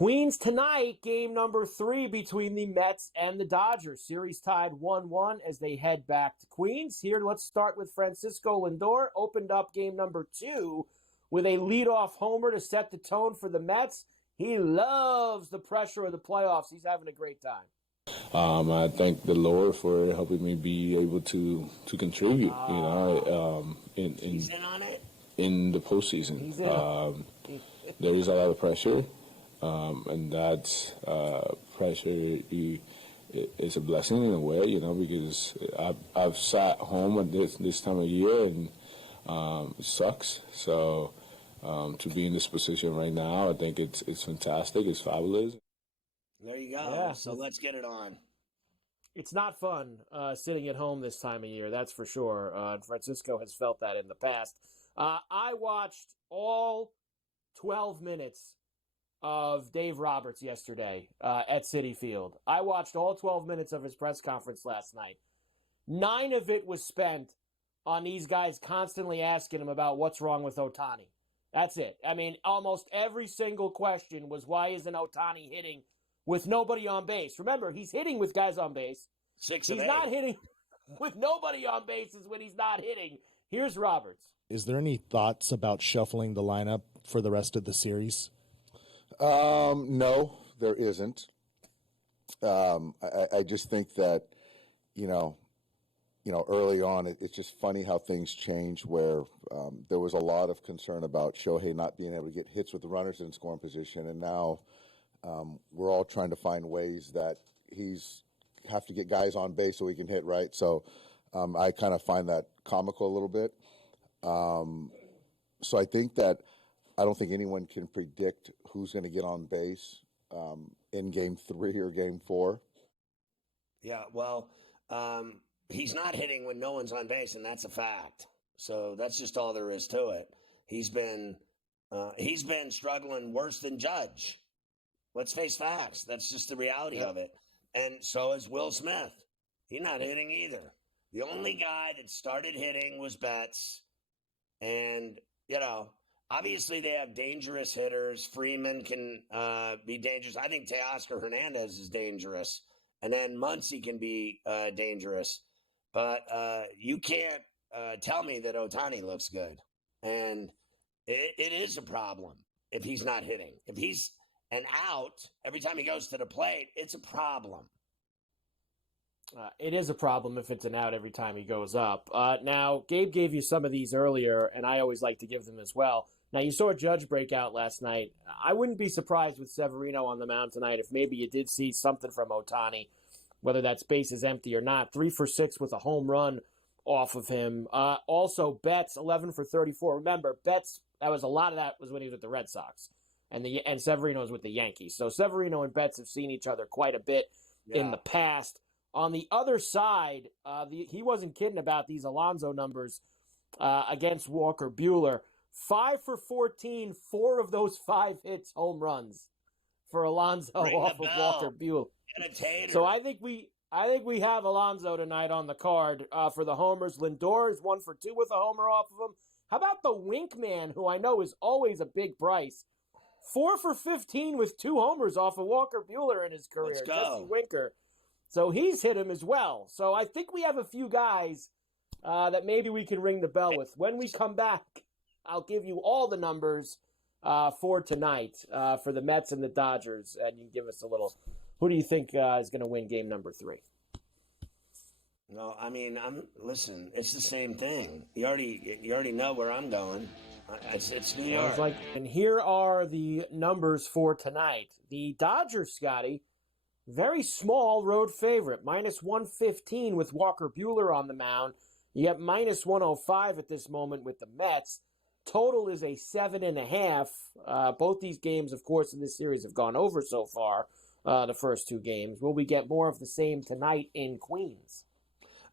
Queens tonight, game number 3 between the Mets and the Dodgers. Series tied 1-1 as they head back to Queens. Here, let's start with Francisco Lindor. Opened up game number 2 with a leadoff homer to set the tone for the Mets. He loves the pressure of the playoffs. He's having a great time. I thank the Lord for helping me be able to contribute, He's in on it? In the postseason. There is a lot of pressure, and that's pressure is a blessing in a way, because I've sat home at this time of year, and it sucks. So to be in this position right now, I think it's fantastic. It's fabulous. There you go. Yeah. So let's get it on. It's not fun sitting at home this time of year, that's for sure. Francisco has felt that in the past. I watched all 12 minutes of Dave Roberts yesterday at Citi Field. I watched all 12 minutes of his press conference last night. 9 of it was spent on these guys constantly asking him about what's wrong with Ohtani. That's it. I mean, almost every single question was, why isn't Ohtani hitting with nobody on base? Remember, he's hitting with guys on base. 6 of 8. He's not hitting with nobody on bases when he's not hitting. Here's Roberts. Is there any thoughts about shuffling the lineup for the rest of the series? No, there isn't. I just think that, early on, it's just funny how things change where there was a lot of concern about Shohei not being able to get hits with the runners in scoring position, and now we're all trying to find ways that he's have to get guys on base so he can hit, right? So I kind of find that comical a little bit. So I think that I don't think anyone can predict who's going to get on base in Game 3 or Game 4. Yeah, well, he's not hitting when no one's on base, and that's a fact. So that's just all there is to it. He's been struggling worse than Judge. Let's face facts. That's just the reality of it. And so is Will Smith. He's not hitting either. The only guy that started hitting was Betts. And, obviously they have dangerous hitters. Freeman can be dangerous. I think Teoscar Hernandez is dangerous. And then Muncy can be dangerous. But you can't tell me that Ohtani looks good. And it is a problem if he's not hitting. If he's an out every time he goes to the plate, it's a problem. It is a problem if it's an out every time he goes up. Now, Gabe gave you some of these earlier, and I always like to give them as well. Now, you saw Judge break out last night. I wouldn't be surprised with Severino on the mound tonight if maybe you did see something from Ohtani, whether that space is empty or not. 3 for 6 with a home run off of him. Also, Betts, 11 for 34. Remember, Betts, a lot of that was when he was with the Red Sox. And Severino was with the Yankees. So Severino and Betts have seen each other quite a bit in the past. On the other side, he wasn't kidding about these Alonso numbers against Walker Buehler. 5 for 14, 4 of those 5 hits, home runs for Alonso off of Walker Buehler. So I think we have Alonso tonight on the card for the homers. Lindor is 1 for 2 with a homer off of him. How about the Wink Man, who I know is always a big price? 4 for 15 with 2 homers off of Walker Buehler in his career. Let's go. Jesse Winker. So he's hit him as well. So I think we have a few guys that maybe we can ring the bell with. When we come back, I'll give you all the numbers for tonight for the Mets and the Dodgers. And you can give us a little, who do you think is going to win game number 3? No, I mean, listen, it's the same thing. You already know where I'm going. It's New York. And here are the numbers for tonight. The Dodgers, Scotty, very small road favorite, -115 with Walker Buehler on the mound. You get -105 at this moment with the Mets. Total is a 7.5. Both these games, of course, in this series have gone over so far, the first 2 games. Will we get more of the same tonight in Queens?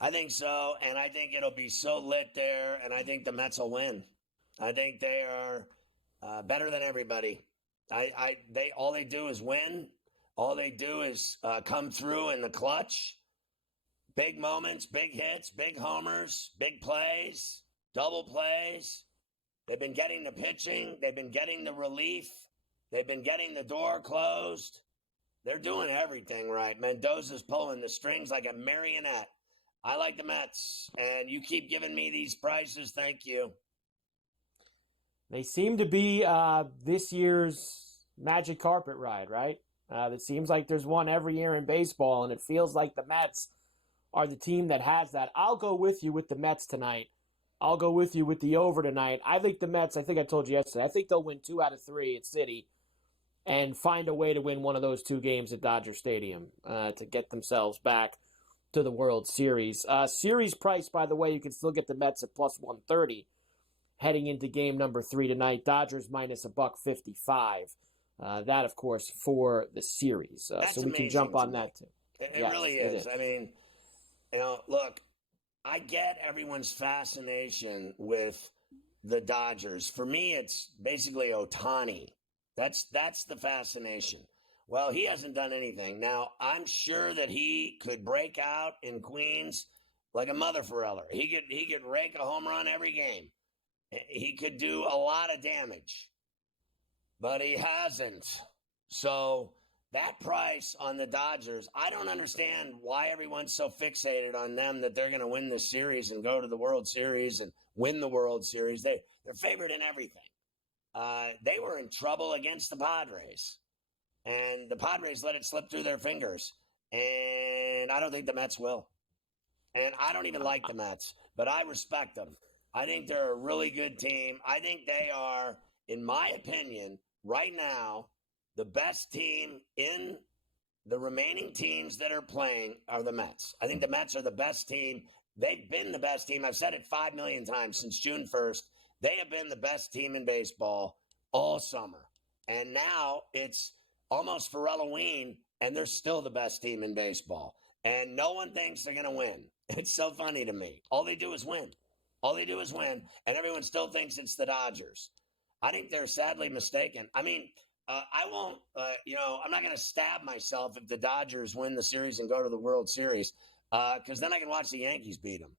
I think so, and I think it'll be so lit there, and I think the Mets will win. I think they are better than everybody. All they do is win. All they do is come through in the clutch. Big moments, big hits, big homers, big plays, double plays. They've been getting the pitching. They've been getting the relief. They've been getting the door closed. They're doing everything right. Mendoza's pulling the strings like a marionette. I like the Mets, and you keep giving me these prices. Thank you. They seem to be this year's magic carpet ride, right? It seems like there's one every year in baseball, and it feels like the Mets are the team that has that. I'll go with you with the Mets tonight. I'll go with you with the over tonight. I think the Mets, I think I told you yesterday, I think they'll win 2 out of 3 at Citi and find a way to win one of those 2 games at Dodger Stadium to get themselves back to the World Series. Series price, by the way, you can still get the Mets at plus 130 heading into game number 3 tonight. Dodgers minus $1.55. That, of course, for the series. So we can jump on that, too. It really is. I mean, look, I get everyone's fascination with the Dodgers. For me, it's basically Ohtani. That's the fascination. Well, he hasn't done anything. Now, I'm sure that he could break out in Queens like a mother foreller. He could rake a home run every game. He could do a lot of damage, but he hasn't. So that price on the Dodgers, I don't understand why everyone's so fixated on them that they're going to win this series and go to the World Series and win the World Series. They're favored in everything. They were in trouble against the Padres, and the Padres let it slip through their fingers, and I don't think the Mets will. And I don't even like the Mets, but I respect them. I think they're a really good team. I think they are, in my opinion, right now, the best team in the remaining teams that are playing are the Mets. I think the Mets are the best team. They've been the best team. I've said it 5 million times since June 1st. They have been the best team in baseball all summer. And now it's almost for Halloween, and they're still the best team in baseball. And no one thinks they're going to win. It's so funny to me. All they do is win. All they do is win, and everyone still thinks it's the Dodgers. I think they're sadly mistaken. I mean, I won't, I'm not going to stab myself if the Dodgers win the series and go to the World Series, because then I can watch the Yankees beat them.